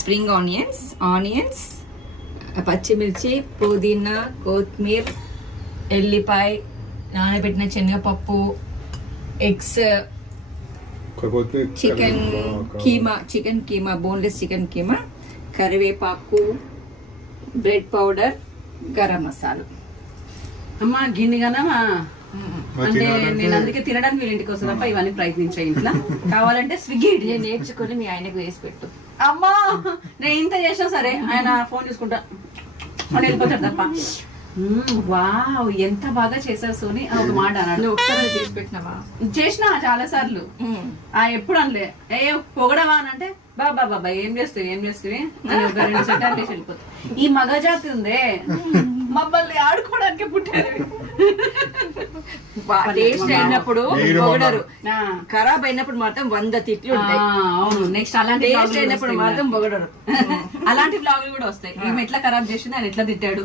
Spring onions, పచ్చిమిర్చి, పుదీనా, కొత్తిమీర, ఎల్లిపాయ, నానబెట్టిన శనగపప్పు, eggs, chicken keema, boneless chicken keema, కరివేపాకు, బ్రెడ్ పౌడర్, గరం మసాలా. అమ్మా గిన్నెగానమ్మా అంటే నేను అందుకే తినడానికి వీళ్ళ ఇంటికి వస్తుందప్ప ఇవన్నీ ప్రయత్నించే ఇంట్లో. కావాలంటే స్విగ్గీ నేర్చుకొని మీ ఆయనకు వేసి పెట్టు. అమ్మా నేను ఇంత చేసినా సరే ఆయన ఫోన్ చూసుకుంటా అని వెళ్ళిపోతాడు తప్ప. వావ్ ఎంత బాగా చేశారు సోని అని ఒక మాట అన్నాడు. ఒకసారి చేసి పెట్టినావా? చేసినా చాలా సార్లు. ఎప్పుడు అనలే పొగడవా అని అంటే బాబా ఏం చేస్తావు అని ఒక 2 సెటార్లు వేసి వెళ్ళిపోతాయి. ఈ మగజాతి ఉందే మమ్మల్ని ఆడుకోవడానికి పుట్టారు. టేస్ట్ అయినప్పుడు పొగడరు, ఖరాబ్ అయినప్పుడు మాత్రం 100 తిట్లు ఉంటాయి. అవును నెక్స్ట్ అలాంటి టేస్ట్ అయినప్పుడు మాత్రం పొగడరు. అలాంటి బ్లాగులు కూడా వస్తాయి. మేము ఎట్లా ఖరాబ్ చేసింది ఆయన ఎట్లా తిట్టాడు.